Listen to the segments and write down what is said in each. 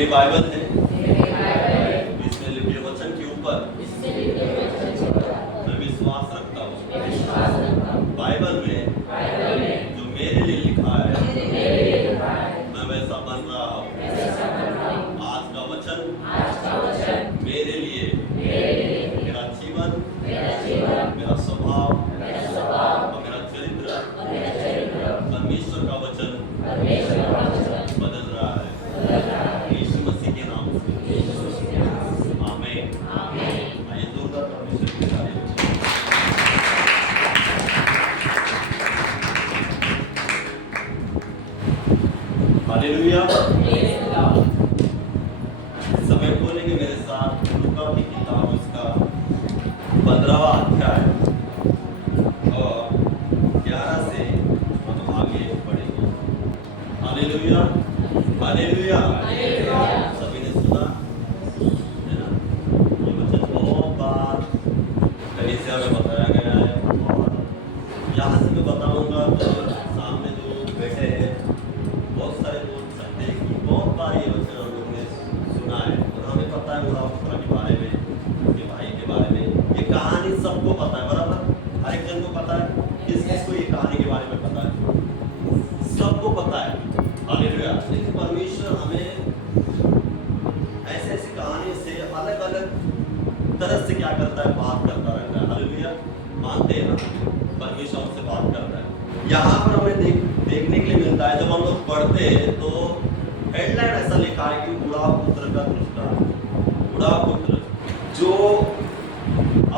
मेरी बाइबल है, इसमें लिखे वचन के ऊपर मैं विश्वास रखता हूँ। बाइबल में जो मेरे लिए लिखा है मैं वैसा बन रहा हूँ। आज का वचन मेरे लिए मेरा जीवन, मेरा स्वभाव और मेरा चरित्र परमेश्वर का वचन बदल रहा है यीशु मसीह के नाम से। आमीन। आइए जोरदार परमेश्वर की तारीफ करें। हालेलुया। समय खोलेंगे मेरे साथ लूका की किताब, उसका 15वां अध्याय और 11 से हम आगे बढ़ेंगे। Hallelujah, hallelujah. सभी ने सुना है ना? ये वचन बहुत बार कलीसिया में बताया गया है और यहाँ से मैं बताऊंगा तो सामने जो बैठे हैं बहुत सारे लोग सकते हैं कि बहुत बार ये वचन हम लोग ने सुना है और हमें पता है उड़ाव पुत्र के बारे में, ये भाई के बारे में, ये कहानी सबको पता है, बराबर? हर एक जन को पता है, किस को ये कहानी के बारे में पता है, सबको पता है। हालेलुया। लेकिन परमेश्वर हमें ऐसे ऐसी कहानी से अलग अलग तरह से क्या करता है, बात करता रहता है। हालेलुया। मानते हैं ना, परमेश्वर हमसे बात करता है। यहाँ पर हमें देखने के लिए मिलता है, जब हम लोग पढ़ते हैं तो हेडलाइन ऐसा लिखा है कि बुढ़ा पुत्र का दृष्टांत। बुढ़ा पुत्र जो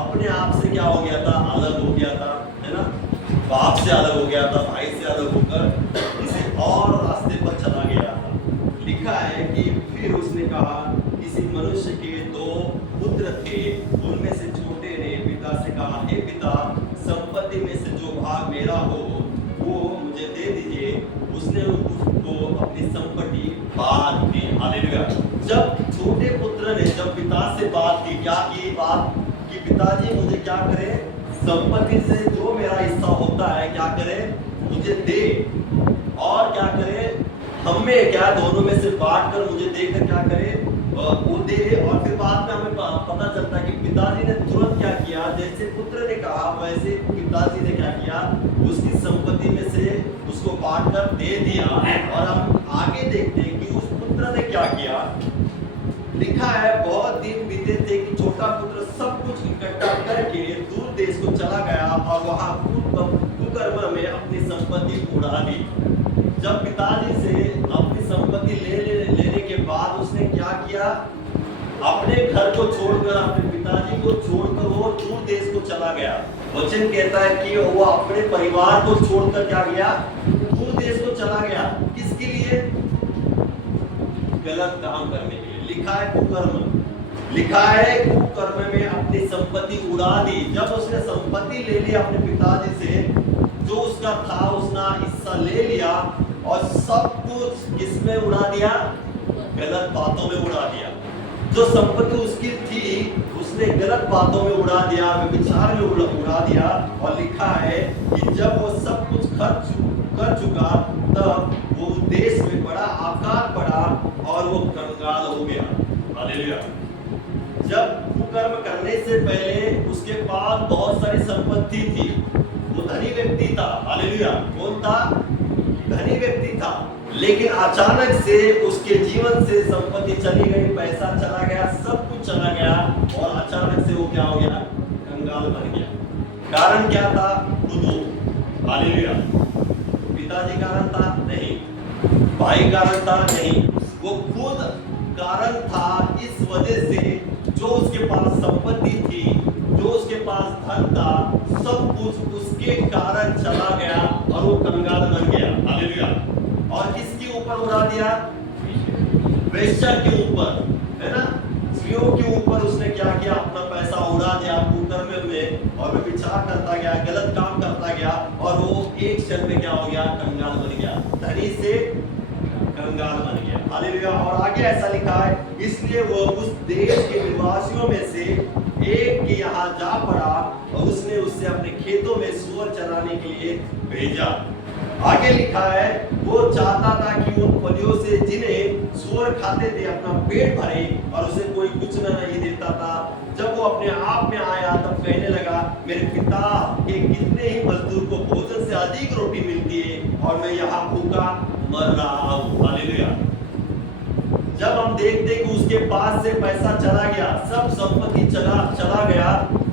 अपने आप से क्या हो गया था, अलग हो गया था, है ना? बाप से अलग हो गया था, भाई से अलग होकर किसी और रास्ते पर चला गया था। लिखा है कि फिर उसने कहा, किसी मनुष्य के 2 पुत्र थे, उनमें से छोटे ने पिता से कहा, हे पिता, संपत्ति में से जो भाग मेरा हो वो मुझे दे दीजिए। उसने उसको अपनी संपत्ति बांट दी। हालेलुया। जब छोटे पुत्र ने जब पिता से बात की, क्या की बात कि पिताजी मुझे क्या करे, संपत्ति से जो मेरा हिस्सा होता है क्या करे, मुझे दे, और क्या करे, हमें क्या दोनों में से बांट कर मुझे देकर क्या करे, वो दे। और फिर बाद में हमें पता चलता है कि पिताजी ने तुरंत क्या किया, जैसे पुत्र ने कहा वैसे पिताजी ने क्या किया, उसकी संपत्ति में से उसको बांट कर दे दिया। और हम आगे देखते हैं कि उस पुत्र ने क्या किया। लिखा है, बहुत दिन बीते थे कि छोटा पुत्र सब कुछ इकट्ठा करके दूर देश को चला गया और वहां कुकर्म में अपनी संपत्ति उड़ा दी। जब पिताजी से अपनी संपत्ति लेने के बाद उसने क्या किया, अपने घर को छोड़कर, अपने पिताजी को छोड़कर वो दूर देश को चला गया। वचन कहता है कि वो अपने परिवार को छोड़कर क्या गया, दूर देश को चला गया। किसके लिए? गलत काम करने के लिए। लिखा है कुकर्म, लिखा है कुकर्म में अपनी संपत्ति उड़ा दी। जब उसने संपत्ति ले ली अपने पिताजी से, जो उसका था उसने हिस्सा ले लिया और सब कुछ किसमें उड़ा दिया, गलत बातों में उड़ा दिया। जो संपत्ति उसकी थी उसने गलत बातों में उड़ा दिया, व्यभिचार में उड़ा दिया। और लिखा है कि जब वो सब कुछ खर्च कर चुका तब वो देश में बड़ा आकार पड़ा और वो कंगाल हो गया। हालेलुया। जब कुकर्म करने से पहले उसके पास बहुत सारी संपत्ति थी, वो धनी व्यक्ति था। हालेलुया। कौन था? धनी व्यक्ति था। लेकिन अचानक से उसके जीवन से संपत्ति चली गई, पैसा चला गया, सब कुछ चला गया और अचानक से वो क्या हो गया, कंगाल बन गया। कारण क्या था? खुद। हालेलुया। पिताजी कारण था? नहीं। भाई कारण था? नहीं। वो खुद कारण था। इस वजह से जो उसके पास संपत्ति थी, जो उसके पास धन था, सब कुछ उसके कारण चला गया और वो कंगाल बन गया। हालेलुया। और किसके ऊपर उड़ा दिया? वेश्या के ऊपर, है ना? स्त्रियों के ऊपर उसने क्या किया, अपना पैसा उड़ा दिया कुकर्म में और वो विचार करता गया, गलत काम करता गया और वो एक क्षण में क्या हो गया, कंगाल बन गया। धनी से कंगाल बन गया। हालेलुया। और आगे ऐसा लिखा है, इसलिए वो उस देश के निवासियों में से एक के यहाँ जा पड़ा और उसने उससे अपने खेतों में सूअर चराने के लिए भेजा। आगे लिखा है वो चाहता था कि उन फलियों से जिन्हें सूअर खाते थे अपना पेट भरे, और उसे कोई कुछ नहीं देता था। जब वो अपने आप में आया तब कहने लगा, मेरे पिता के कितने ही मजदूर को भोजन से अधिक रोटी मिलती है और मैं यहाँ भूखा मर रहा हूँ। हालेलुया। जब हम देखते कि उसके पास से पैसा चला गया, सब संपत्ति चला गया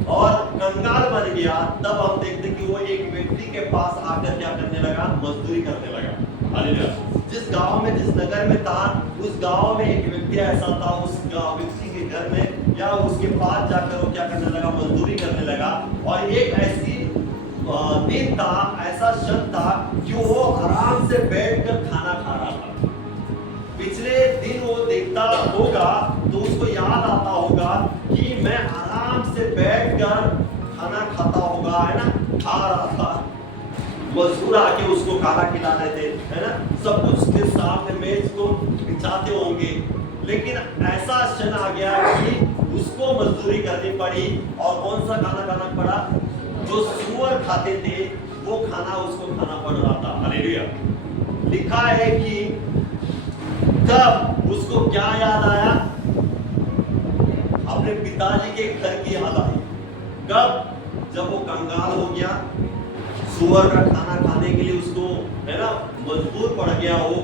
और कंगाल बन गया, तब हम देखते कि वो एक व्यक्ति के पास आकर क्या करने लगा, मजदूरी करने लगा। हालेलुया। जिस गांव में, जिस नगर में था, उस गांव में एक व्यक्ति ऐसा था, उस व्यक्ति के घर में या उसके पास जाकर वो क्या करने लगा, मजदूरी करने लगा। और एक ऐसी दिन था, ऐसा क्षण था कि वो आराम से बैठकर खाना खा रहा था। पिछले दिन वो देखता होगा तो उसको याद आता होगा कि मैं आराम से बैठकर खाना खाता होगा, है ना, खा रहा था। मजदूर आके उसको खाना खिला रहे थे, है ना, सब कुछ उसके सामने मेज को बिछाते होंगे। लेकिन ऐसा क्षण आ गया कि उसको मजदूरी करनी पड़ी, और कौन सा खाना खाना पड़ा, जो सूअर खाते थे वो खाना उसको खाना पड़ रहा था। हालेलुया। लिखा है कि तब उसको क्या याद आया, अपने पिताजी के घर की याद आई। कब? जब वो कंगाल हो गया, सूअर का खाना खाने के लिए उसको, है ना, मजबूर पड़ गया हो,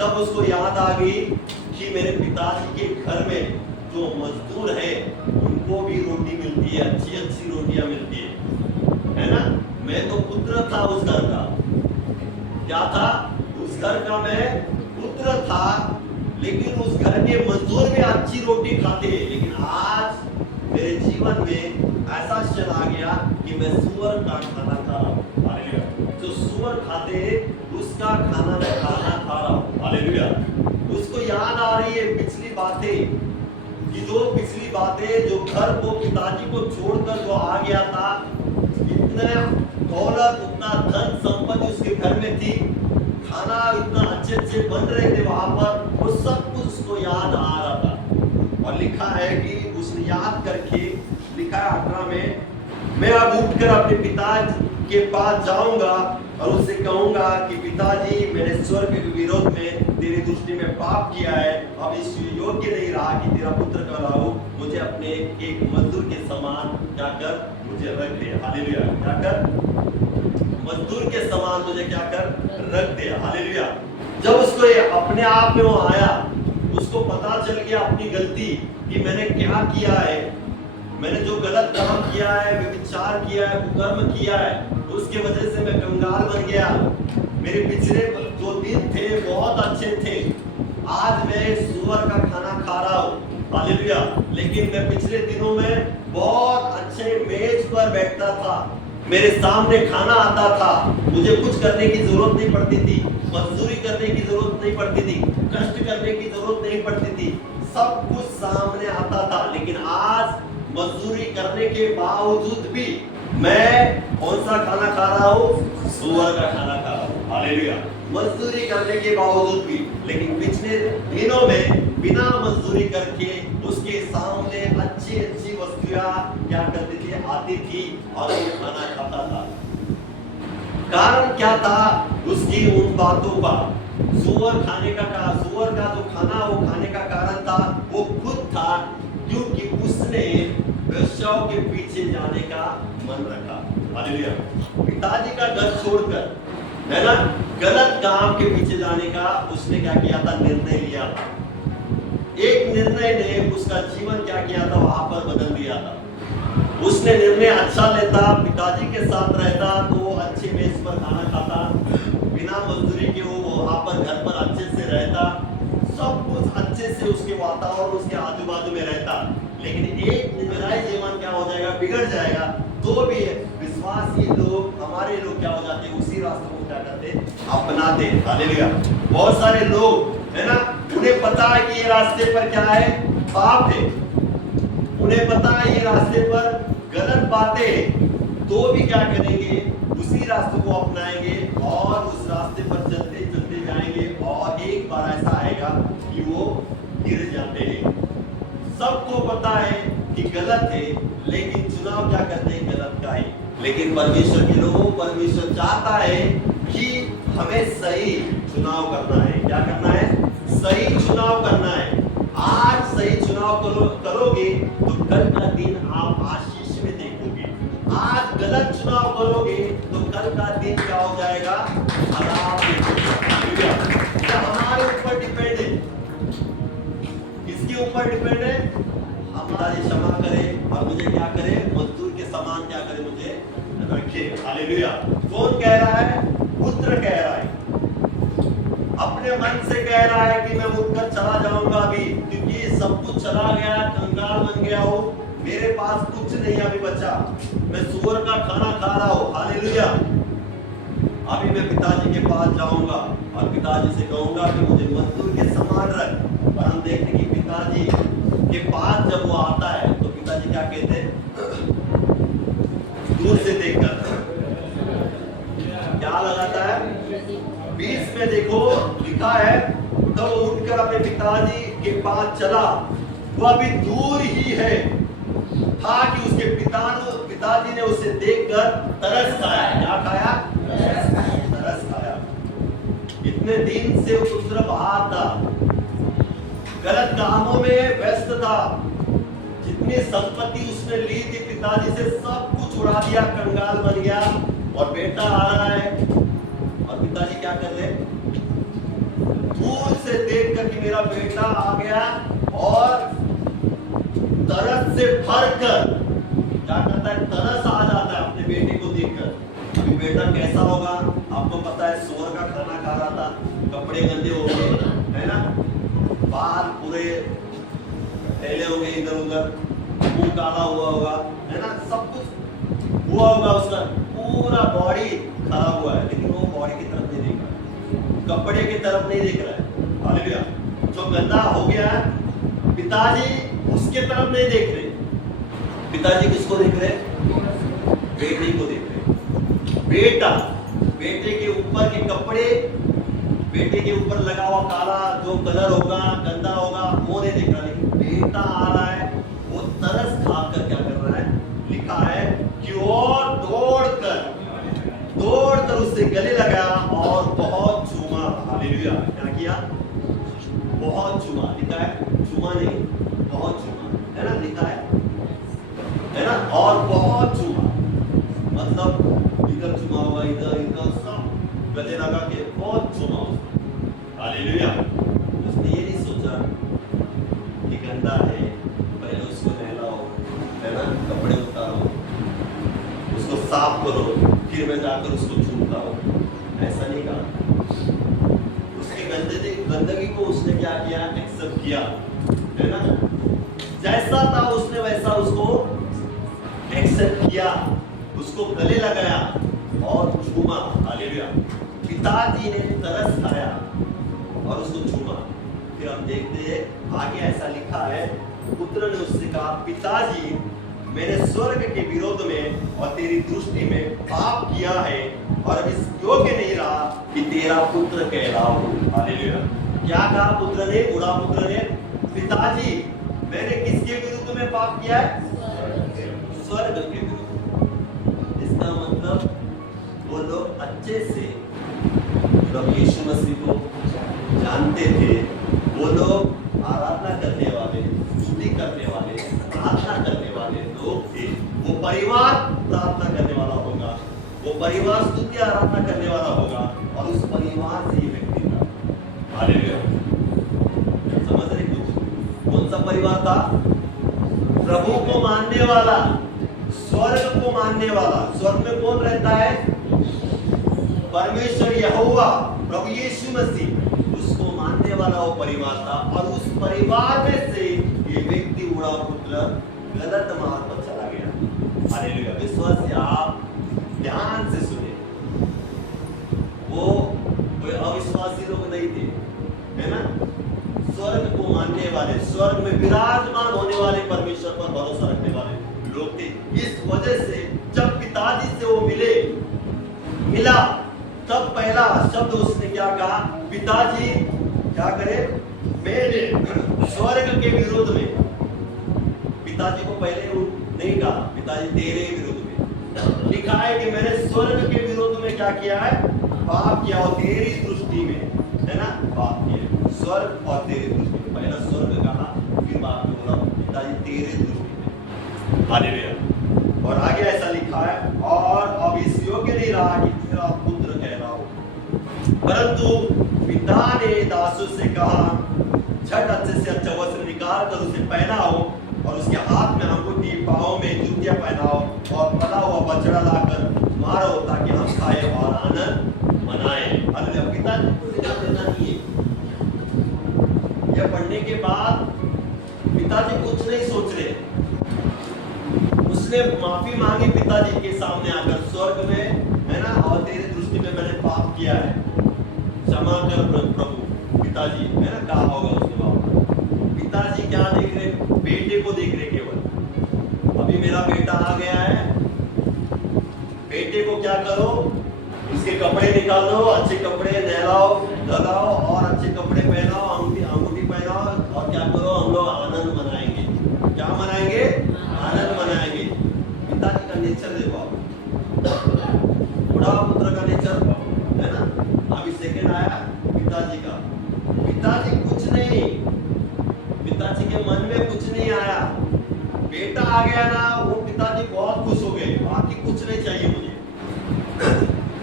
तब उसको याद आ गई कि मेरे पिताजी के घर में जो मजदूर है उनको भी रोटी मिलती है, अच्छी अच्छी रोटियां मिलती है ना। मैं तो पुत्र था उस घर का, क्या था, उस घर का मैं पुत्र था, लेकिन उस घर के मजदूर भी अच्छी रोटी खाते हैं। लेकिन आज मेरे जीवन में ऐसा क्षण आ गया कि मैं सूअर का खाना खा रहा हूँ। हालेलुया। जो सूअर खाते उसका खाना मैं खाना खा रहा हूँ। हालेलुया। उसको याद आ रही है पिछली बातें, कि जो पिछली बातें, जो घर को, पिताजी को छोड़कर जो आ गया था, इतना दौलत, उतना धन संपत्ति उसके घर में थी, खाना इतना अच्छे अच्छे बन रहे थे वहां पर, वो सब कुछ उसको याद आ रहा था। और लिखा है कि उसने याद करके, लिखा है 18 में, मैं अब उठकर अपने पिताजी के पास जाऊंगा और उससे कहूंगा कि पिताजी, मैंने स्वर्ग के विरोध में तेरी दृष्टि में पाप किया है, अब इस योग्य नहीं रहा कि तेरा पुत्र कहलाऊं, मुझे अपने एक मजदूर के समान क्या कर, मुझे रख दे। हालेलुया। क्या कर, मजदूर के समान मुझे क्या कर, रख दे। हालेलुया। जब उसको अपने आप में वो आया, उसको पता चल गया अपनी गलती कि मैंने क्या किया है, मैंने जो गलत काम किया है, व्यभिचार किया है, कुकर्म किया है, उसके वजह से मैं कंगाल बन गया। मेरे पिछले जो दिन थे बहुत अच्छे थे, आज मैं सूअर का खाना खा रहा हूँ। हालेलुया। लेकिन मैं पिछले दिनों में बहुत अच्छे मेज पर बैठता था, मेरे सामने खाना आता था, मुझे कुछ करने की जरूरत नहीं पड़ती थी, मजदूरी करने की जरूरत नहीं पड़ती थी, कष्ट करने की जरूरत नहीं पड़ती थी, सब कुछ सामने आता था। लेकिन आज मजदूरी करने के बावजूद भी मैं कौन सा खाना खा रहा हूँ, सूअर का खाना खा रहा हूँ। हालेलुया। मजदूरी करने के बावजूद भी, लेकिन पिछले दिनों में बिना मजदूरी करके उसके सामने अच्छी अच्छी वस्तुएं क्या करती थी, आती थी और वो खाना खाता था। कारण क्या था उसकी उन बातों का, सूअर का जो खाना वो खाने का कारण था, वो खुद था, क्योंकि उसने वेश्याओं के पीछे जाने का मन रखा। हालेलुया। पिताजी का घर छोड़कर, है ना, गलत काम के पीछे जाने का उसने क्या किया था, निर्णय लिया था। एक निर्णय ने उसका जीवन क्या किया था, वहां पर बदल दिया था। उसने निर्णय अच्छा लेता, पिताजी के साथ रहता तो अच्छे मेज पर खाना खाता, बिना मजदूरी के वो वहां पर घर पर अच्छे से रहता, सब कुछ अच्छे से उसके वातावरण, उसके आजू बाजू में रहता। लेकिन एक निर्णय जीवन क्या हो जाएगा, बिगड़ जाएगा, तो भी विश्वासी लोग, हमारे लोग क्या हो जाते, उसी रास्ते को क्या करते, अपनाते। हालेलुया। बहुत सारे लोग, है ना, उन्हें पता है कि ये रास्ते पर क्या है, पाप है, उन्हें पता है ये रास्ते पर गलत बातें हैं, तो भी क्या करेंगे, उसी रास्ते को अपनाएंगे और उस रास्ते पर चलते चलते जाएंगे, और एक बार ऐसा आएगा कि वो गिर जाते हैं। सबको पता है कि गलत है, लेकिन चुनाव क्या करते हैं, गलत का है। लेकिन परमेश्वर के लोगों, परमेश्वर चाहता है कि हमें सही चुनाव करना है। क्या करना है? सही चुनाव करना है। आज सही चुनाव करोगे तो कल का दिन आप आशीष में देखोगे। आज गलत चुनाव करोगे तो कल का दिन क्या हो जाएगा? खराब देखोगे। क्या हमारे ऊपर डिपेंड है? किसके ऊपर डिपेंड है? हमारा क्षमा करे और मुझे क्या करे? मजदूर के समान क्या करे? मुझे रखे। हालेलुया। कौन कह रहा है? पुत्र कह रहा है। अपने मन से कह रहा है कि मैं उठकर चला जाऊंगा अभी, क्योंकि सब कुछ चला गया, कंगाल बन गया हूं, मेरे पास कुछ नहीं अभी बचा, मैं सुअर का खाना खा रहा हूं। हालेलुया। अभी मैं पिताजी के पास जाऊंगा और पिताजी से कहूंगा कि मुझे मजदूर के समान रख। और हम देखते हैं कि पिताजी के पास जब वो आता है तो पिताजी क्या कहते हैं? दूर से देखकर क्या लगाता है? 20 में देखो लिखा है, तब तो उठकर अपने पिताजी के पास चला। वो अभी दूर ही है था कि उसके पिताजी ने उसे देखकर तरस खाया। क्या खाया? तरस खाया। इतने दिन से पुत्र बाहर था, गलत कामों में व्यस्त था, जितनी संपत्ति उसने ली थी पिताजी से सब कुछ उड़ा दिया, कंगाल बन गया। और बेटा आ रहा है और पिताजी क्या कर रहे? दूर से देखकर कि मेरा बेटा आ गया और तरस से भरकर क्या करता है? तरस आ जाता है अपने बेटे को देखकर। अभी बेटा कैसा होगा आपको पता है? सुअर का खाना खा रहा था, कपड़े गंदे हो गए, है ना, बाल पूरे फैले होंगे इधर उधर, मुंह काला हुआ होगा, है ना, सब कुछ हुआ होगा, उसका पूरा बॉडी खराब हुआ है, लेकिन वो बॉडी की तरफ नहीं देख रहा है, कपड़े की तरफ नहीं देख रहा है। हालेलुया। जो गंदा हो गया है, पिताजी उसके तरफ नहीं देख रहे। पिताजी किसको देख रहे? बेटे को देख रहे। बेटा, बेटे के ऊपर के कपड़े, बेटे के ऊपर लगा हुआ काला जो कलर होगा, गंदा होगा, वो नहीं देख रहा, लेकिन बेटा आ रहा है, वो तरस खाकर क्या कर रहा है? लिखा है कि वो दौड़कर उससे गले लगा और बहुत चूमा। हालेलुया। क्या किया? बहुत चूमा। लिखा है चूमा नहीं, बहुत चूमा, है ना, लिखा है ना, और बहुत चूमा, मतलब इधर चूमा हुआ, इधर इधर सब गले लगा के बहुत चूमा उसको। हालेलुया। उसने ये नहीं सोचा कि गंदा है, पहले उसको नहलाओ, है ना, कपड़े उतारो, उसको साफ करो, फिर मैं जाकर उसको छूता हूँ। ऐसा नहीं कहा। उसकी गंदगी को उसने क्या किया? एक्सेप्ट किया, है ना, जैसा था उसने वैसा उसको एक्सेप्ट किया, उसको गले लगाया और छूमा। हालेलुया। पिताजी ने तरस खाया और उसको छूमा। फिर हम देखते हैं आगे ऐसा लिखा है, पुत्र ने उससे कहा, पिताजी, मैंने स्वर्ग के विरोध में और तेरी दृष्टि में पाप किया है और अब इस योग्य नहीं रहा कि तेरा पुत्र कहलाऊं। हालेलुया। क्या कहा पुत्र ने? बूढ़ा पुत्र ने, पिताजी, मैंने किसके विरुद्ध में पाप किया है? स्वर्ग के विरुद्ध। इसका मतलब वो लोग अच्छे से प्रभु यीशु मसीह को जानते थे। वो लोग आराधना करने वाले, स्तुति करने वाले, प्रार्थना करने वाले लोग थे। वो परिवार प्रार्थना करने वाला होगा, वो परिवार स्तुति आराधना करने वाला होगा, और उस परिवार से ये व्यक्ति था। हालेलुया। समझ रहे कुछ? कौन सा परिवार था? प्रभु को मानने वाला, स्वर्ग को मानने वाला। स्वर्ग में कौन रहता है? परमेश्वर यहोवा, प्रभु यीशु मसीह, उसको मानने वाला वो परिवार था। और उस परिवार में से ये व्यक्ति, बूढ़ा पुत्र, गलत मार्ग पर चला गया। हालेलुया। विश्वास से आप ध्यान से सुने। वो कोई अविश्वासी लोग नहीं थे, है ना, स्वर्ग को मानने वाले, स्वर्ग में विराजमान होने वाले, परमेश्वर पर भरोसा रखने वाले लोग थे। इस वजह से जब पिताजी से वो मिला, तब पहला शब्द उसने क्या कहा? पिताजी, क्या करे? मैंने स्वर्ग के विरोध में, पिताजी को पहले नहीं कहा, पिताजी तेरे विरोध में। लिखा है कि मैंने स्वर्ग के विरोध में क्या किया है? पाप किया हो तेरी दृष्टि में, है ना, पाप किया स्वर्ग और तेरी दृष्टि में। पहला स्वर्ग कहा, फिर बाप ने बोला पिताजी तेरे दृष्टि में। हालेलुया। और आगे ऐसा लिखा है, और अब इस योग्य नहीं रहा कि तेरा पुत्र कहलाओ, परंतु पिता ने दासों से कहा झट अच्छे से अच्छा वस्त्र निकाल कर उसे पहनाओ और उसके हाथ में अंगूठी, पाँव में जूतियां पहनाओ और पला हुआ बछड़ा लाकर मारो ताकि हम खाए और आनंद मनाएं। हालेलुया। पिता को क्या करना नहीं है। यह पढ़ने के बाद पिताजी कुछ नहीं सोच रहे, उसने माफी मांगी पिताजी के सामने आकर स्वर्ग में, है ना, और तेरी दृष्टि में मैंने पाप किया है, क्षमा कर प्रभु। पिताजी, है ना, कहा होगा उसके बाद। पिताजी क्या देख रहे, बेटे को देख रहे केवल। अभी मेरा बेटा आ गया है, बेटे को क्या करो, इसके कपड़े निकालो, अच्छे कपड़े नहलाओ लगाओ और अच्छे कपड़े पहनाओ, अंगूठी पहनाओ और क्या करो, हम लोग आनंद मनाएंगे। क्या मनाएंगे? आनंद मनाएंगे। पिताजी का नेचर देखो आप, बड़ा पुत्र का नेचर, है ना। अभी सेकंड आया पिताजी का। पिताजी कुछ नहीं, पिताजी के मन में कुछ नहीं आया। बेटा आ गया ना, वो पिताजी बहुत खुश हो गए, बाकी कुछ नहीं चाहिए मुझे।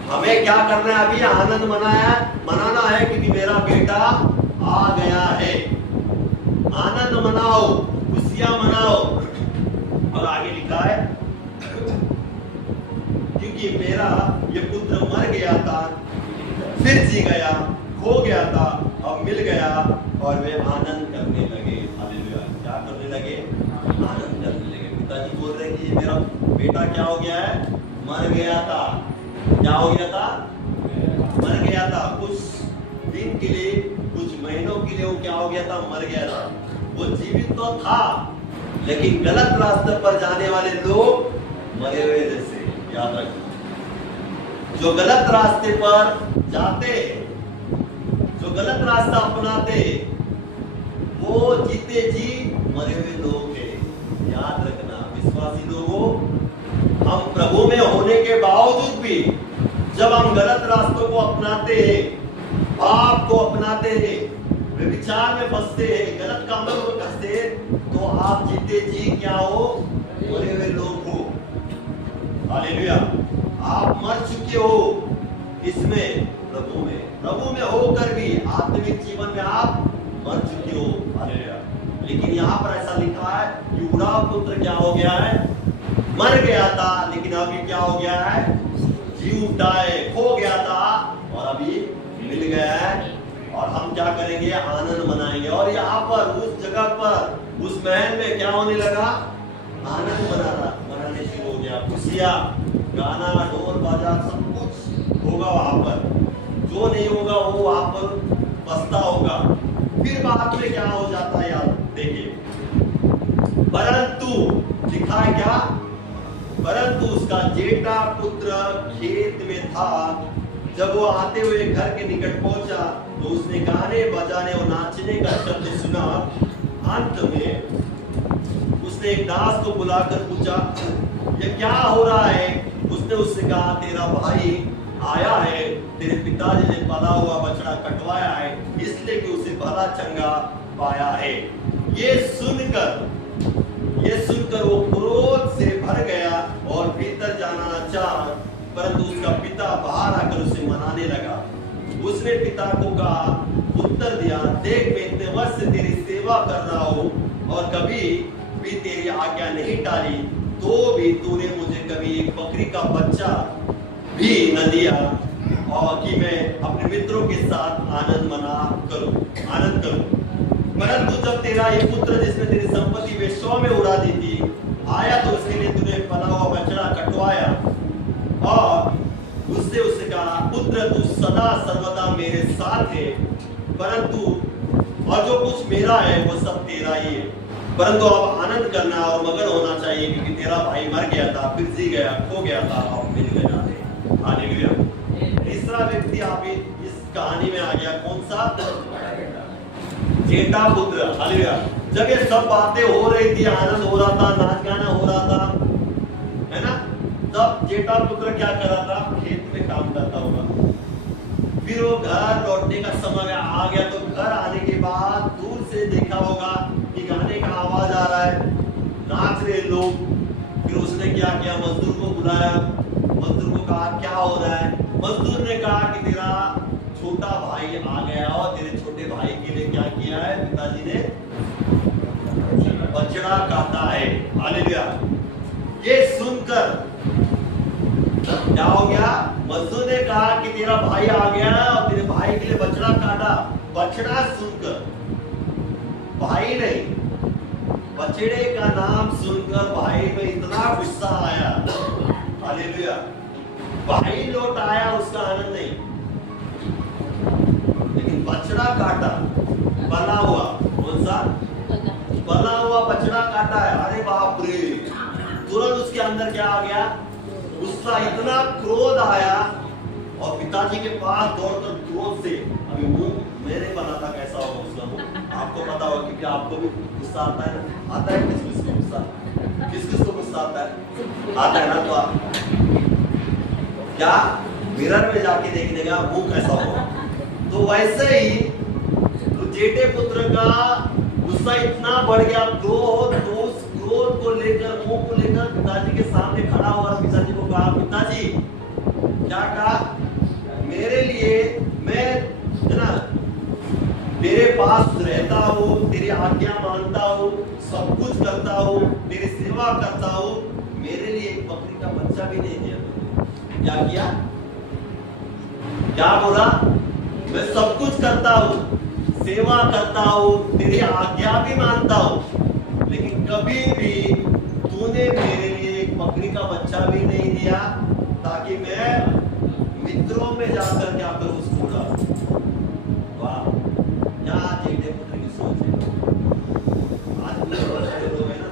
हमें क्या करना है, अभी आनंद मनाना है क्योंकि मेरा बेटा आ गया है। आनंद मनाओ, खुशियां मनाओ। और आगे लिखा है, क्योंकि मेरा ये पुत्र मर गया था फिर जी गया, खो गया था अब मिल गया, और वे आनंद करने लगे। हालेलुया। क्या करने लगे? आनंद करने लगे। पिताजी बोल रहे कि ये मेरा बेटा क्या हो गया है, मर गया था। क्या हो गया था? मर गया था। कुछ दिन के लिए, कुछ महीनों के लिए वो क्या हो गया था, मर गया था। वो जीवित तो था लेकिन गलत रास्ते पर जाने वाले लोग मरे हुए जैसे, याद रखना। जो गलत रास्ते पर जाते, जो गलत रास्ता अपनाते, वो जीते जी मरे हुए लोग हैं। याद रखना विश्वासी लोगों, हम प्रभु में होने के बावजूद भी जब हम गलत रास्तों को अपनाते हैं, पाप को अपनाते हैं, व्यभिचार में फंसते हैं, गलत कामों में फंसते हैं, तो आप जीते जी क्या हो, मरे हुए लोग हो। हालेलुया। आप मर चुके हो इसमें, प्रभु में होकर भी आत्मिक जीवन में आप मर चुके हो। हालेलुया। लेकिन यहाँ पर ऐसा लिखा है कि बुरा पुत्र क्या हो गया है, मर गया था लेकिन अभी क्या हो गया है, जी उठा है। खो गया था और अभी मिल गया है, और हम क्या करेंगे, आनंद मनाएंगे। और यहाँ पर उस जगह पर, उस महल में क्या होने लगा, आनंद मनाने शुरू हो गया। खुशियां, गाना, ढोल बाजा सब कुछ होगा वहां पर। जो नहीं होगा वो वहां पर पछता होगा। फिर बाद में क्या हो जाता है यार, देखिए, परंतु लिखा है क्या, परंतु उसका जेठा पुत्र खेत में था। जब वो आते हुए घर के निकट पहुंचा तो उसने गाने बजाने और नाचने का शब्द सुना। अंत में उसने एक दास को बुलाकर पूछा, ये क्या हो रहा है? उसने उससे कहा, तेरा भाई आया है, तेरे पिताजी ने पला हुआ बछड़ा कटवाया है, इसलिए कि उसे भला चंगा पाया है। ये सुनकर वो क्रोध से भर गया और भीतर जाना चाहा, परंतु उसका पिता बाहर आकर उसे मनाने लगा। उसने पिता को कहा, उत्तर दिया, देख मैं इतने वर्ष से तेरी सेवा कर रहा हूँ और कभी भी तेरी आज्ञा नहीं टाली, तो भी तूने मुझे कभी एक बकरी का बच्चा भी न दिया, और कि मैं अपने मित्रों के साथ आनंद करूं। परंतु जब तेरा ये पुत्र जिसने तेरी संपत्ति वेश्याओं में उड़ा दी थी आया, तो उसके लिए तूने पला हुआ बछड़ा कटवाया। और उससे कहा, पुत्र तू सदा सर्वदा मेरे साथ है, परंतु और जो कुछ मेरा है वो सब तेरा ही है, परंतु अब आनंद करना और मगन होना चाहिए, क्योंकि तेरा भाई मर गया था फिर जी गया, खो गया था अब मिल गया है। हालेलुया। तीसरा व्यक्ति आप इस कहानी में आ गया, कौन सा? जेठा पुत्र। हालेलुया। जब ये सब बातें हो रही थी, आनंद हो रहा था, नाच गाना हो रहा था, है ना, तब जेठा पुत्र क्या कर रहा था? खेत में काम करता होगा। फिर वो घर लौटने का समय आ गया, तो घर आने के बाद दूर से देखा होगा कि गाने का आवाज आ रहा है, नाच रहे लोग। फिर उसने क्या किया, मजदूर को बुलाया, मजदूर को कहा क्या हो रहा है। मजदूर ने कहा कि तेरा छोटा भाई आ गया और तेरे छोटे भाई के लिए क्या किया है, पिताजी ने बछड़ा काटा है। हालेलुया। ये सुनकर क्या हो गया, मजदूर ने कहा कि तेरा भाई आ गया और तेरे भाई के लिए बछड़ा काटा। बछड़ा सुनकर, भाई नहीं, बछड़े का नाम सुनकर भाई में इतना गुस्सा आया। हालेलुया। भाई लौट आया, उसका आनंद नहीं, लेकिन बछड़ा काटा, बना हुआ, कौन सा बना हुआ बछड़ा काटा है। अरे बाप रे, तुरंत उसके अंदर क्या आ गया, गुस्सा, इतना क्रोध आया और पिताजी के पास दौड़कर क्रोध से, अभी मुंह मेरे बना था, कैसा होगा उसका मुंह आपको पता होगा, क्योंकि आपको भी गुस्सा आता है ना, आता है किस किस को गुस्सा, किस किस को गुस्सा आता है ना, तो आप क्या मिरर में जाके देख लेगा मुंह कैसा होगा। तो वैसे ही तो जेठे पुत्र का गुस्सा इतना बढ़ गया, क्रोध, तो उस क्रोध को लेकर, मुंह को लेकर पिताजी के सामने खड़ा हुआ, पिताजी को कहा, पिताजी क्या कहा, मेरे लिए मैं है ना तेरे पास रहता हूँ, तेरी आज्ञा मानता हूँ, सब कुछ करता हूँ, तेरी सेवा करता हूँ, मेरे लिए एक बकरी का बच्चा भी नहीं दिया। क्या किया, क्या बोला, मैं सब कुछ करता हूँ, सेवा करता हूँ, तेरी आज्ञा भी मानता हूँ, लेकिन कभी भी तूने मेरे लिए एक बकरी का बच्चा भी नहीं दिया, ताकि मैं मित्रों में जाकर क्या करूं, उसको उड़ा। वाह, क्या जेठे पुत्र की सोच है। आज लोग है ना,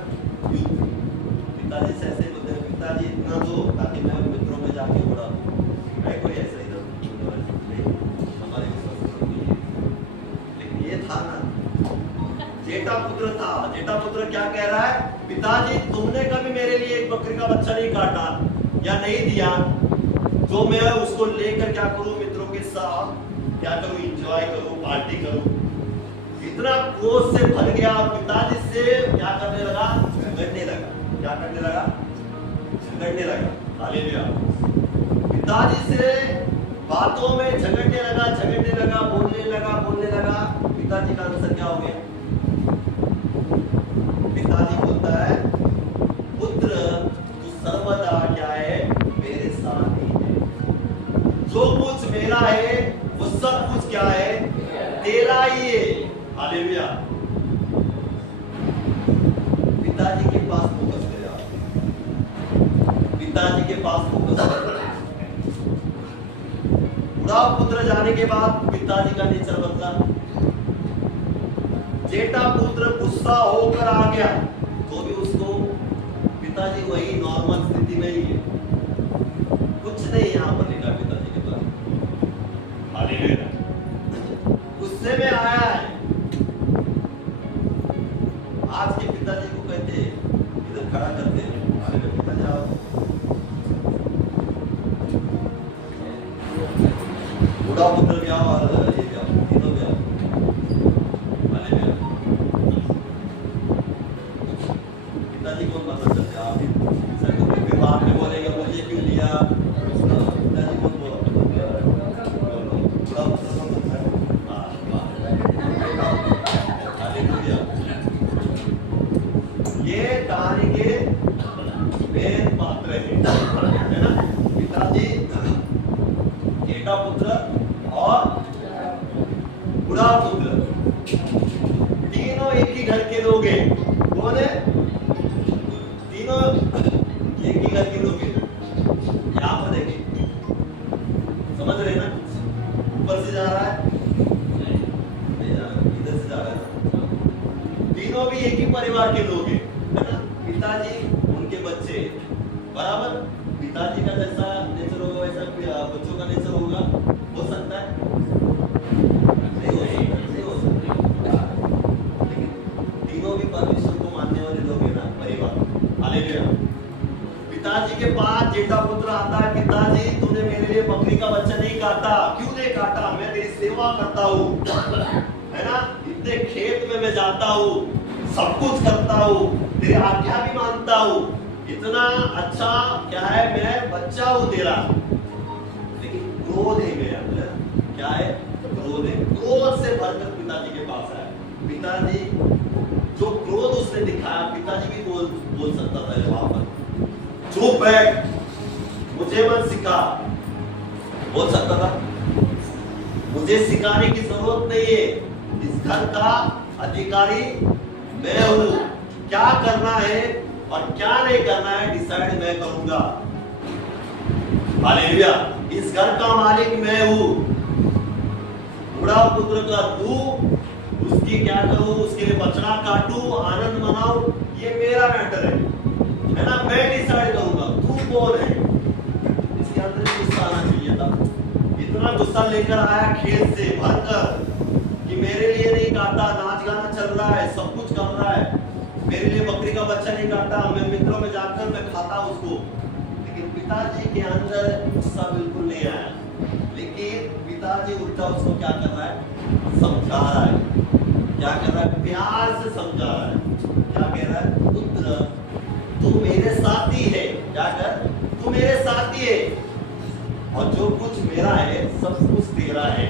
पिताजी से ऐसे बोलते हैं, पिताजी इतना दो ताकि मैं मित्रों में जाके उड़ा दूं। है कोई ऐसा इधर हमारे लेकिन ये था ना, जेठा पुत्र था। जेठा पुत्र क्या कह रहा है, पिताजी तुमने कभी मेरे लिए एक बकरी का बच्चा नहीं काटा या नहीं दिया, जो मैं उसको लेकर क्या करूं, मित्रों के साथ क्या करूं, एंजॉय करूं, पार्टी करूं। इतना क्रोध से भर गया और पिताजी से क्या करने लगा, झगड़ने लगा। क्या करने लगा, झगड़ने लगा। हालेलुया। पिताजी से बातों में झगड़ने लगा, बोलने लगा। पिताजी का आंसर क्या हो गया, पिताजी बोलता है, पुत्र तू सर्वदा क्या है, मेरे साथ ही है, जो कुछ मेरा है वो सब कुछ क्या है, तेरा ही है। हालेलुया। पिताजी के पास फोकस करेगा, पिताजी के पास फोकस करेगा। बुढ़ा पुत्र जाने के बाद पिताजी का नेचर बदला। जेठा पुत्र गुस्सा होकर आ गया, तो भी उसको पिताजी वही नॉर्मल स्थिति में ही है, कुछ नहीं यहाँ पर लिखा पिताजी के पास। हालेलुया। गुस्से में आया है। आज के पिताजी को कहते इधर खड़ा करते हैं, पिताजी आओ, बूढ़ा पुत्र भी आओ और ये भी आओ, तीनों भी आओ। पिताजी कौन बनना चाहते हैं आप ही, फिर बाद में बोलेंगे मुझे क्यों लिया, पिताजी कौन बोलो, बूढ़ा पुत्र कौन बनता है। ये कहानी के मेन पात्र है ना, पिताजी, जेठा पुत्र और बुढ़ा पुत्र, तीनों एक ही घर के लोग हैं। कौन है, तीनों एक ही घर के लोग हैं। यहाँ पर देखिए, समझ रहे ना, ऊपर से जा रहा है, नहीं जा रहा, इधर से जा रहा है। तीनों भी एक ही परिवार के लोग हैं, है ना, पिताजी, उनके बच्चे, बराबर। पिताजी का जैसा नेचर होगा वैसा बच्चों का नेचर होगा, हो सकता है, नहीं हो सकता। लेकिन तीनों भी परमेश्वर को मानने वाले लोग हैं ना, परिवार। हालेलुया। पिताजी के पास जेठा पुत्र आता है, पिताजी तूने मेरे लिए बकरी का बच्चा नहीं काटा, क्यों नहीं काटा, मैं तेरी सेवा करता हूँ, है ना, इतने खेत में मैं जाता हूँ, सब कुछ करता हूँ, तेरी आज्ञा भी मानता हूँ, इतना अच्छा क्या है, मैं बच्चा हूँ तेरा। लेकिन क्रोध है मेरे अंदर, क्या है, क्रोध है। क्रोध से भरकर पिताजी के पास आया। पिताजी जो क्रोध उसने दिखाया, पिताजी भी बोल सकता था वहां पर, चुप बैठ, मुझे मत सिखा, बोल सकता था, मुझे सिखाने की जरूरत नहीं है, इस घर का अधिकारी मैं हूं, क्या करना है और क्या नहीं करना है डिसाइड मैं करूंगा। हालेलुया, इस घर का मालिक मैं हूं, बूढ़ा पुत्र का तू, उसकी क्या करूं, उसके लिए बछड़ा काटूं, आनंद मनाऊं, ये मेरा मैटर है ना, मैं डिसाइड करूंगा, तू कौन है। इसके अंदर गुस्सा आना चाहिए था, इतना गुस्सा लेकर आया खेत से भरकर कि मेरे लिए नहीं काटा, नाच गाना चल रहा है, सब कुछ कर रहा है, मेरे लिए बकरी का बच्चा नहीं काटा, मैं मित्रों में जाकर मैं खाता उसको। लेकिन पिताजी के अंदर गुस्सा बिल्कुल नहीं आया, लेकिन पिताजी उल्टा उसको क्या कर रहा है, समझा रहा है, क्या कर रहा है, प्यार से समझा रहा है। क्या कह रहा है, पुत्र तू मेरे साथी है, क्या कर, तू मेरे साथी है, और जो कुछ मेरा है सब कुछ तेरा है।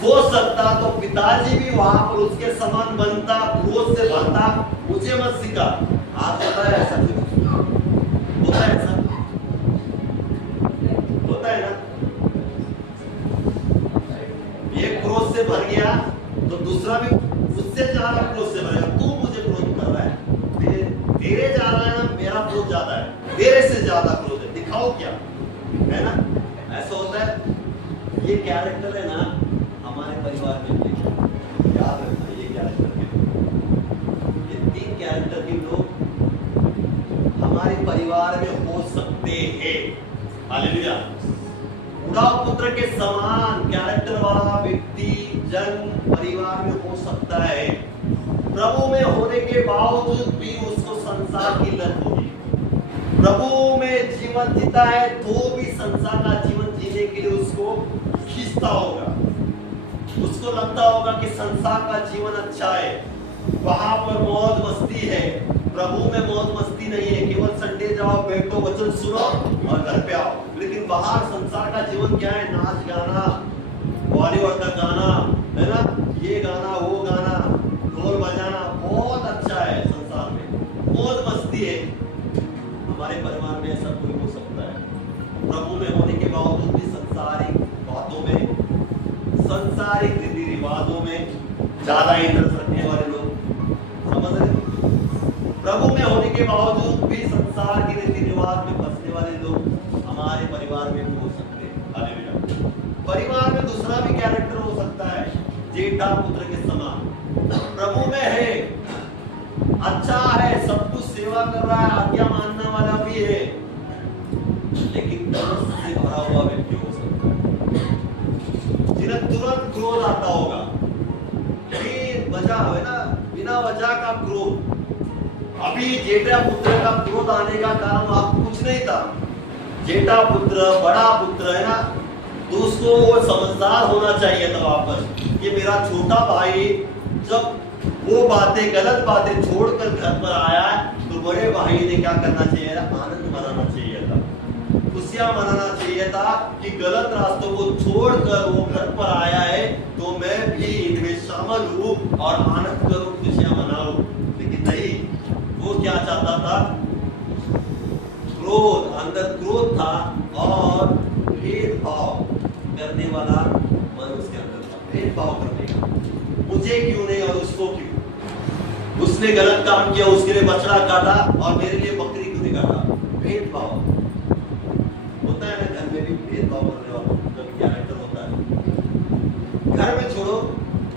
हो सकता तो पिताजी भी वहां पर उसके समान बनता, क्रोध से भरता, मुझे मत सिखा। आप होता है ऐसा, होता है ऐसा, होता है ना, ये क्रोध से भर गया तो दूसरा भी उससे ज्यादा क्रोध से भरेगा, तू मुझे क्रोध कर रहा है, तेरे ज्यादा है ना, मेरा क्रोध ज्यादा है, तेरे से ज्यादा क्रोध है, दिखाओ क्या, है ना, ऐसा होता है। ये कैरेक्टर है ना हमारे परिवार में, याद रखना, ये कैरेक्टर के, ये 3 कैरेक्टर के लोग हमारे परिवार में हो सकते हैं। हालेलुया, बूढ़ा पुत्र के समान कैरेक्टर वाला व्यक्ति जन परिवार में हो सकता है, प्रभु में होने के बावजूद भी उसको संसार की लत होगी, प्रभु में जीवन जीता है तो भी संसार का जीवन जीने के लिए उसको खींचता होगा, उसको लगता होगा कि संसार का जीवन अच्छा है, वहां पर मौज मस्ती है, प्रभु में मौज मस्ती नहीं है, केवल संडे जाओ, बैठो, वचन सुनो और घर पे आओ। लेकिन बाहर संसार का जीवन क्या है, नाच गाना, बॉलीवुड का गाना, है ना, ये गाना वो गाना, ढोल बजाना, बहुत अच्छा है, संसार में मौज मस्ती है। हमारे परिवार में ऐसा कोई हो सकता है, प्रभु में होने के बावजूद भी संसारिक बातों में, संसारिक रीति रिवाजों में ज्यादा इंटरेस्ट रखने वाले लोग, समझ रहे, प्रभु में होने के बावजूद भी संसार के रीति रिवाज में फंसने वाले लोग हमारे परिवार में हो सकते हैं। हालेलुया, परिवार में दूसरा भी कैरेक्टर हो सकता है, जेठा पुत्र के समान, प्रभु में है, अच्छा है, सब कुछ सेवा कर रहा है, आज्ञा मानने वाला भी है, लेकिन क्रोध से भरा हुआ व्यक्ति हो सकता है, जिन्हें तुरंत क्रोध आता होगा, वजह है ना, बिना वजह का क्रोध। अभी जेठा पुत्र का क्रोध आने का कारण वहां कुछ नहीं था, जेठा पुत्र बड़ा पुत्र है ना, तो उसको वो समझदार होना चाहिए था वापस कि मेरा छोटा भाई जब वो बातें, गलत बातें छोड़कर घर पर आया तो बड़े भाई ने क्या करना चाहिए था, आनंद मनाना चाहिए था, खुशियां मनाना चाहिए था कि गलत रास्तों को छोड़कर वो घर पर आया है तो मैं भी इनमें शामिल हूँ और आनंद करूँ, खुशियां मनाऊं। लेकिन नहीं, वो क्या चाहता था, क्रोध, अंदर क्रोध था और भेदभाव करने वाला मन उसके अंदर था, भेदभाव करने का, मुझे क्यों नहीं और उसको क्यों, उसने गलत काम किया, उसके लिए बछड़ा काटा और मेरे लिए बकरी क्यों नहीं काटा, भेदभाव होता है ना, घर में भी भेदभाव करने वाला कैरेक्टर होता है। घर में छोड़ो,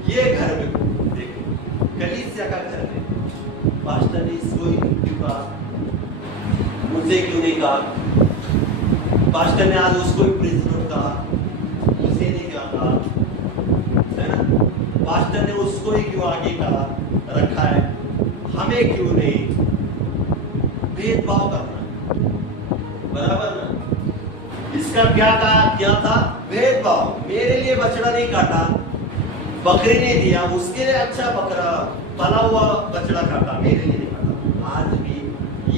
ये घर में देखो, कलीसिया का घर में पास्टर ने इसको ही क्यों कहा, मुझे क्यों नहीं कहा, पास्टर ने आज उसको ही प्रेसिडेंट कहा, मुझे नहीं क्या कहा, है ना, पास्टर ने उसको ही क्यों आगे कहा रखा है, हमें क्यों नहीं, भेदभाव करना, बराबर ना। इसका क्या कहा, क्या था, भेदभाव, मेरे लिए बछड़ा नहीं काटा, बकरी नहीं दिया, उसके लिए अच्छा बकरा पला हुआ बछड़ा काटा, मेरे लिए नहीं काटा। आज भी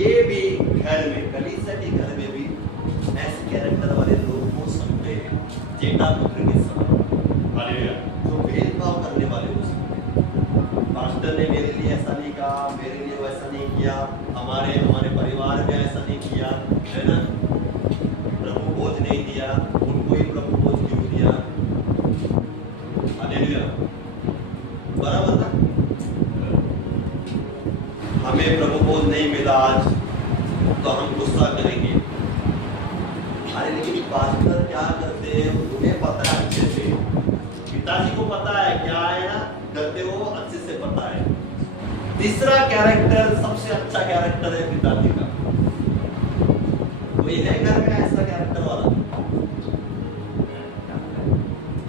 ये भी घर में, कलीसिया के घर में भी ऐसे कैरेक्टर वाले लोग हो सकते हैं, जेठा पुत्र के समान, हालेलुया, जो भेदभाव करने वाले हो सकते हैं। पास्टर ने मेरे लिए ऐसा नहीं कहा, मेरे लिए वैसा नहीं किया, हमारे परिवार में ऐसा नहीं किया, है ना, प्रभु भोज नहीं दिया, उनको ही प्रभु भोज क्यों दिया, हालेलुया, बराबर ना। हमें प्रभु भोज नहीं मिला आज तो हम गुस्सा करेंगे, अरे लेकिन पास्टर क्या करते हैं उन्हें पता है अच्छे से, पिताजी को पता है क्या है ना करते हो, अच्छे से पता है। तीसरा कैरेक्टर सबसे अच्छा कैरेक्टर है पिताजी का। कोई है घर में ऐसा कैरेक्टर वाला?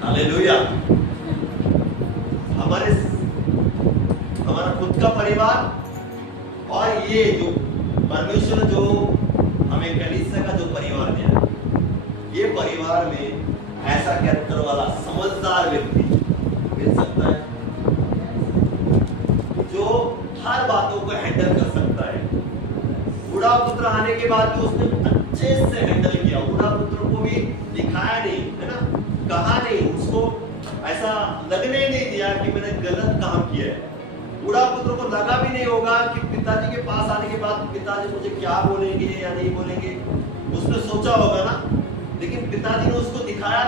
हालेलुया। हमारा खुद का परिवार और ये जो परमेश्वर जो हमें कलीसिया का जो परिवार दिया, ये परिवार में ऐसा कैरेक्टर वाला समझदार व्यक्ति मिल सकता है जो हर बातों को हैंडल कर सकता है। बूढ़ा पुत्र आने के बाद भी उसने अच्छे से हैंडल किया, बूढ़ा पुत्र को भी दिखाया नहीं, है ना, कहा नहीं, उसको ऐसा लगने ही नहीं दिया कि मैंने गलत काम किया है। बूढ़ा पुत्र को लगा भी नहीं होगा कि पिताजी के पास आने के बाद पिताजी मुझे क्या बोलेंगे या नहीं बोलेंगे, उसने सोचा होगा ना, लेकिन पिताजी ने उसको दिखाया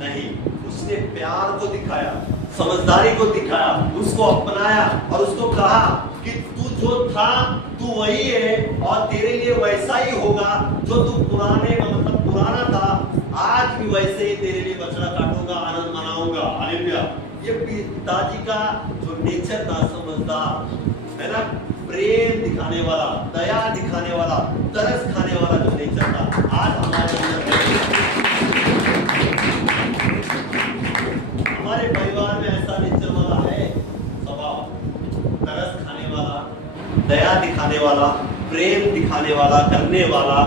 नहीं, उसने प्यार को दिखाया, समझदारी को दिखाया, उसको अपनाया और उसको कहा कि तू जो था तू वही है और तेरे लिए वैसा ही होगा जो तू पुराना था, आज भी वैसे ही तेरे लिए बछड़ा काटूंगा, आनंद मनाऊंगा, हालेलुया। ये पिताजी का जो नेचर था, समझदार, है ना, प्रेम दिखाने वाला, दया दिखाने वाला, तरस खाने वाला जो नेचर था, आज हमारे अंदर हमारे परिवार में ऐसा नेचर वाला है स्वभाव, तरस खाने वाला, दया दिखाने वाला, प्रेम दिखाने वाला, करने वाला,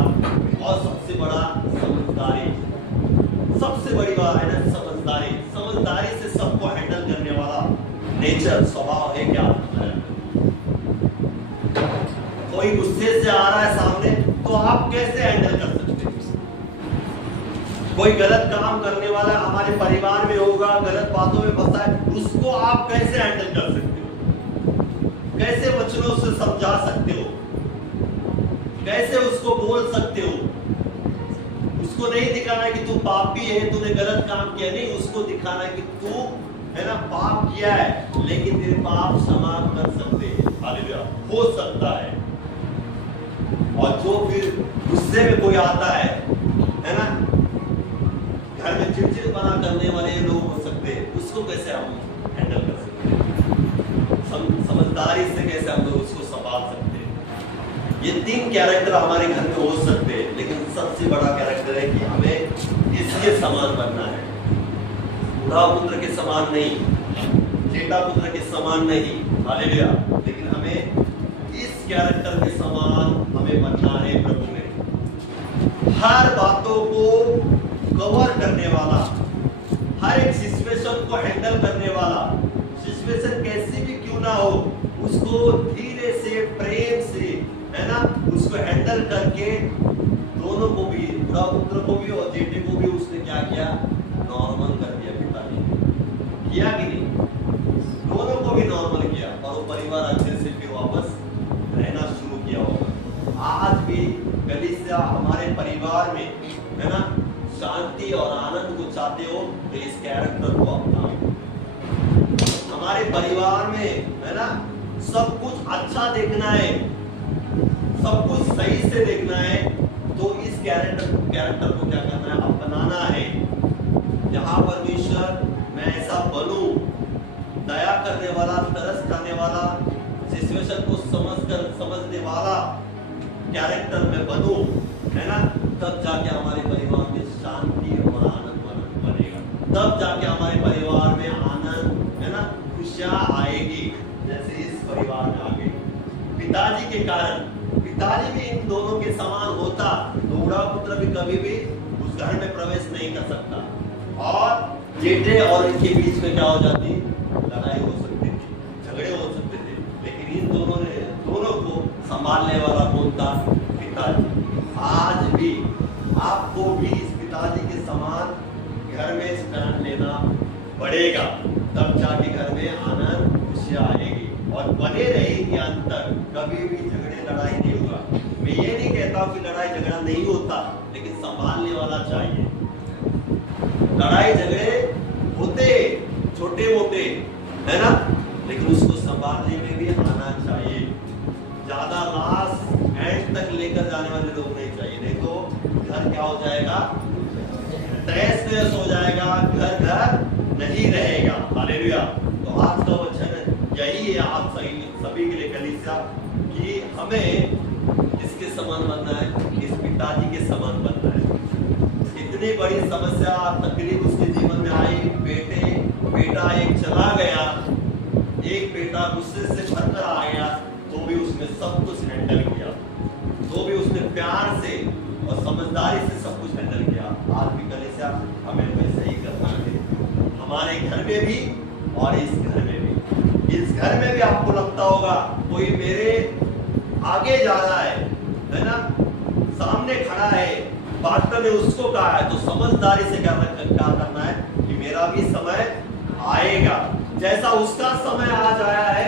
और सबसे बड़ा समझदारी, सबसे बड़ी बात है ना समझदारी, समझदारी से सबको हैंडल करने वाला नेचर, स्वभाव है क्या? कोई गुस्से से आ रहा है सामने तो आप कैसे हैंडल कर सकते हैं? कोई गलत काम करने वाला हमारे परिवार में होगा, गलत बातों में फंसा है, उसको आप कैसे हैंडल कर सकते हो? कैसे वचनों से समझा सकते हो? कैसे उसको बोल सकते हो? उसको नहीं दिखाना है कि तू पापी है, तूने गलत काम किया, नहीं, उसको दिखाना है कि तू, है ना, पाप किया है लेकिन तेरे पाप क्षमा कर सकते हैं, हालेलुया, हो सकता है। और जो फिर गुस्से में कोई आता है ना, घर में चिड़चिड़पना करने वाले लोग हो सकते हैं, उसको कैसे हम हैंडल कर सकते हैं? समझदारी से कैसे हम लोग उसको संभाल सकते हैं? ये तीन कैरेक्टर हमारे घर में हो सकते हैं, लेकिन सबसे बड़ा कैरेक्टर है कि हमें इसके समान बनना है, बूढ़ा पुत्र के समान नहीं, जेठा पुत्र के समान नहीं, हालेलुया, लेकिन हमें इस कैरेक्टर के समान हमें बनना है प्रभु में। हर बातों को कवर करने वाला, हर एक सिचुएशन को हैंडल करने वाला, सिचुएशन कैसी भी क्यों ना हो उसको धीरे से, प्रेम से, है ना, उसको हैंडल करके दोनों को भी, बूढ़ा पुत्र को भी और जेठे को भी उसने क्या किया? नॉर्मल कर दिया। पिताजी किया कि नहीं? दोनों को भी नॉर्मल किया और वो परिवार अच्छे से फिर वापस रहना शुरू किया होगा। आज भी कलीसिया हमारे परिवार में, है ना, शांति और आनंद को चाहते हो तो इस कैरेक्टर को अपनाओ। हमारे परिवार में, है ना, सब कुछ अच्छा देखना है, सब कुछ सही से देखना है, तो इस कैरेक्टर को क्या करना है? अपनाना है। जहां परमेश्वर मैं ऐसा बनूं, दया करने वाला, तरस खाने वाला, सिचुएशन को समझने वाला कैरेक्टर में बनूं, है ना, तब जाके हमारे परिवार में शांति और आनंद बनेगा, तब जाके हमारे परिवार में आनंद, है ना, खुशियां आएगी, जैसे इस परिवार में आ गई। पिताजी के कारण, पिताजी भी इन दोनों के समान होता तो बूढ़ा पुत्र भी कभी भी उस घर में प्रवेश नहीं कर सकता। और जेठे और इनके बीच में क्या हो जाती, लड़ाई हो सकती थी, झगड़े हो सकते थे। लेकिन इन दोनों को संभालने वाला कौन था? पिताजी। आज भी आपको भी इस पिताजी के समान घर में स्टैंड लेना पड़ेगा, तब जाके घर में आनंद खुशियां आएगी और बने रहेगी अंत तक। कभी भी झगड़े लड़ाई नहीं होगा। मैं ये नहीं कहता कि लड़ाई झगड़ा नहीं होता, लेकिन संभालने वाला चाहिए। लड़ाई झगड़े होते छोटे मोटे, है ना, लेकिन उसको संभालने में भी आना चाहिए। ज्यादा लास्ट एंड तक लेकर जाने वाले लोग नहीं चाहिए, नहीं तो घर क्या हो जाएगा? तहस नहस हो जाएगा, घर घर नहीं रहेगा। हालेलुया। तो आज का वचन यही है आप सभी के लिए कलीसिया, कि हमें इसके समान बनना है, इस पिताजी के समान बनना है। इतनी बड़ी समस्या तकलीफ उसके जीवन में आई, बेटा एक चला गया, एक बेटा गुस्से से भरकर आ गया, तो भी उसने सब कुछ हैंडल किया, तो भी उसने प्यार से और समझदारी से सब कुछ हैंडल किया। आज भी कलीसिया हमें वैसे ही करना है, हमारे घर में भी और इस घर में भी। इस घर में भी आपको लगता होगा कोई मेरे आगे जा रहा है ना, सामने खड़ा है, पास्टर ने उसको कहा है, तो समझदारी से क्या करना है कि मेरा भी समय आएगा। जैसा उसका समय आज आया है,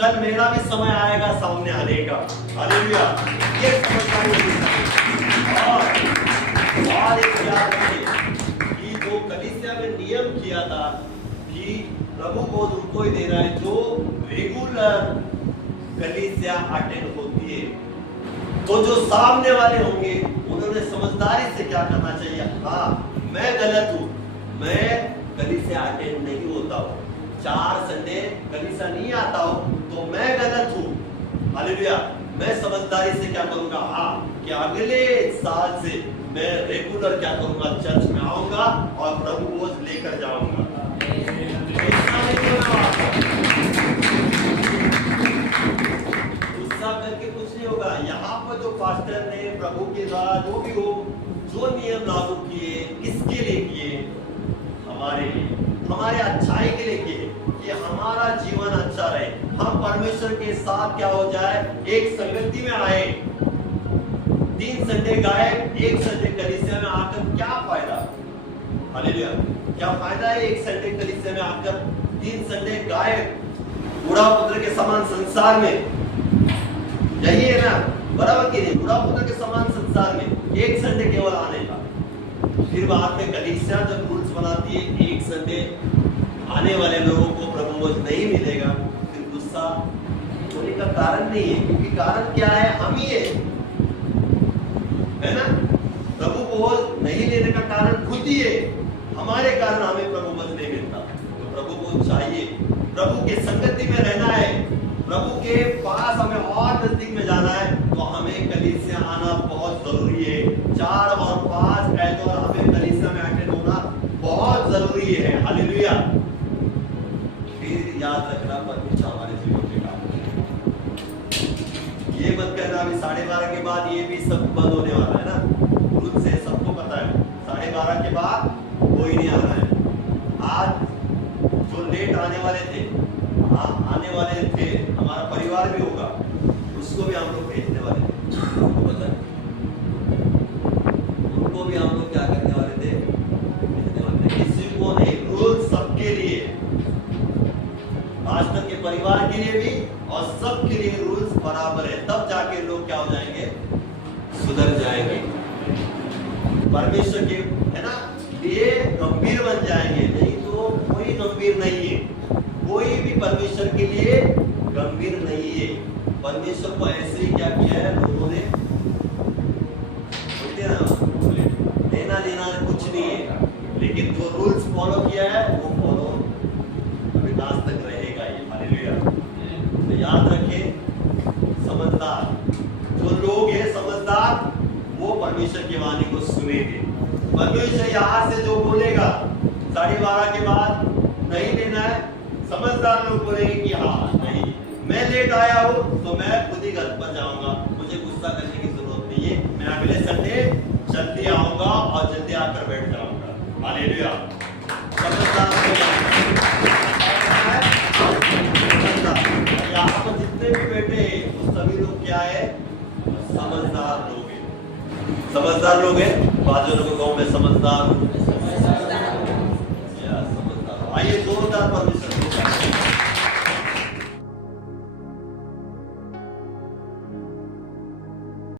कल मेरा भी समय आएगा सामने आने का। हालेलुया। ये समझदारी और एक याद रखें कि जो कलीसिया में नियम किया था कि प्रभु को उनको ही देना है जो रेगुलर कलीसिया अटेंड होती है। तो जो सामने वाले होंगे उन्होंने समझदारी से क्या करना चाहिए? हाँ, मैं गलत हूँ, मैं कलीसिया अटेंड नहीं होता हूँ, 4 संडे कलीसिया नहीं आता हूँ, तो मैं गलत हूँ। हालेलुया। मैं समझदारी से क्या करूंगा? हाँ, कि अगले साल से मैं रेगुलर क्या करूंगा? चर्च में आऊंगा और प्रभु को लेकर जाऊंगा। गुस्सा करके कुछ नहीं होगा। यहाँ पर जो पास्टर ने प्रभु के द्वारा जो भी हो, जो नियम लागू किए, किसके लिए किए? हमारे लिए, हमारे अच्छाई के लिए किए, कि हमारा जीवन अच्छा रहे, हम परमेश्वर के साथ क्या हो जाए, एक संगति में आए। 3 संडे गायब, 1 संडे कलीसिया में आकर क्या फायदा? हालेलुया। क्या फायदा है 1 संडे कलीसिया में आकर, 3 संडे गायब, बुढ़ा पुत्र के समान संसार में? यही है ना, बराबर की नहीं? बुढ़ा पुत्र के समान संसार में 1 संडे केवल आने का। फिर बाद में कलीसिया जब रूल्स बनाती है, 1 संडे आने वाले लोगों को प्रभु भोज नहीं मिलेगा, फिर गुस्सा होने का कारण नहीं है, क्योंकि कारण क्या है? हम ही है ना। प्रभु भोज नहीं लेने का कारण खुद ही है, हमारे कारण हमें प्रभु भोज नहीं मिलता। तो प्रभु भोज चाहिए, प्रभु के संगति में रहना है, प्रभु के पास हमें और नजदीक में जाना है, तो हमें कलीसिया आना बहुत जरूरी है। 4 और 5 ऐतवार हमें कलीसिया में अटेंड होना बहुत जरूरी है। हालेलुया। फिर याद रखना, परमेश्वर हमारे जीवन में काम करेगा। ये मत कहना अभी 12:30 के बाद ये भी सब बंद होने वाला है ना, खुद से सबको पता है 12:30 के बाद कोई नहीं आना है। आज जो लेट आने वाले थे, हमारा परिवार भी होगा, उसको भी हम लोग भेजने वाले थे, आपको पता है, उनको भी हम लोग क्या करने वाले थे, भेजने वाले थे। किसी को नहीं, रूल सबके लिए, पास्टर के परिवार के लिए भी और सबके लिए रूल्स बराबर है, तब जाके लोग क्या हो जाएंगे, सुधर जाएंगे, परमेश्वर के है ना लिए गंभीर बन जाएंगे। नहीं तो कोई गंभीर नहीं है, कोई भी परमेश्वर के लिए गंभीर नहीं है। परमेश्वर को ऐसे ही क्या किया है लोगों ने, बोलते ना, लेना देना कुछ नहीं है, लेकिन जो रूल्स फॉलो किया है वो फॉलो अभी आज तक रहेगा ये। हालेलुया। तो याद रखें, समझदार जो लोग हैं, समझदार, वो परमेश्वर की वाणी को सुनेंगे। परमेश्वर यहाँ से जो बोलेगा 12:30 के बाद नहीं लेना है, समझदार लोग बोलेंगे कि हाँ नहीं, मैं लेट आया हूँ तो मैं खुद ही घर पर जाऊंगा, मुझे गुस्सा करने की जरूरत नहीं है, मैं अगले संडे जल्दी आऊंगा और जल्दी आकर बैठ जाऊंगा। हालेलुया। क्या है? समझदार लोग हैं। समझदार लोग हैं। बाजू लोगों को कहो मैं समझदार हूँ। आइए जोरदार